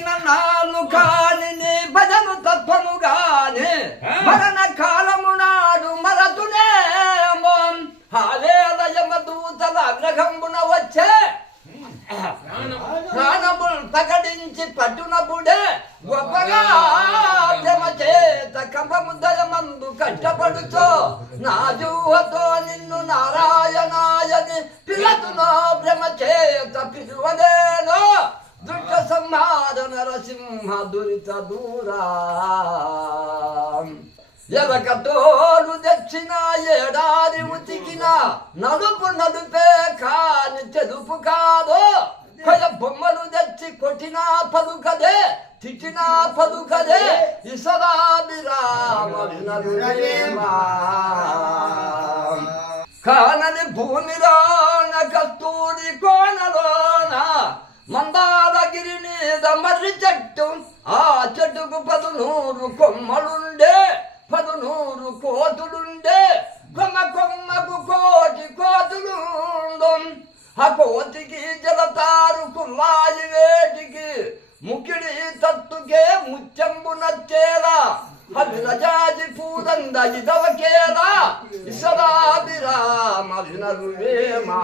బ్రతికినాను కాని నీ భజను తత్వము గాని మరణ కాలము నాడు మరతునేమో. హాలేలయమ దూతల అగ్రహంబున వచ్చే. ప్రాణములు ప్రకటించి పట్టునప్పుడే గొప్పగా ప్రేమ చేత కంపముదయమందు కష్టపడుతూ నా జూహతో నిన్ను నారాయణాయని పిల్లతునో భ్రమ చేత పిలువలేను దుష్ట సంహార నరసింహ దురిత దూరా. ఎలక తెచ్చిన ఏడాది ఉతికిన నలుపు నలుపే కాని తెలుపు కాదు. కొయ బొమ్మలు తెచ్చి కొట్టిన పలుకదే తిట్టిన పలుకదే ఇసరాభిరామ రామ కానని భూమిలోన మందారగిరి మీద మర్రి చెట్టు ఆ చెట్టుకు పదునూరు కొమ్మలుండే పదునూరు కోతులుండే. కొమ్మ కొమ్మకు కోటి కోతులు ఆ కోతికి జలతారు కుమ్మాయి వేటికి. ముకిడి తత్తుకే ముత్యంబు నచ్చేలా. అభిరజాజి పూదంద ఇదవకేలా. ఇసరాభిరామ వినరువేమా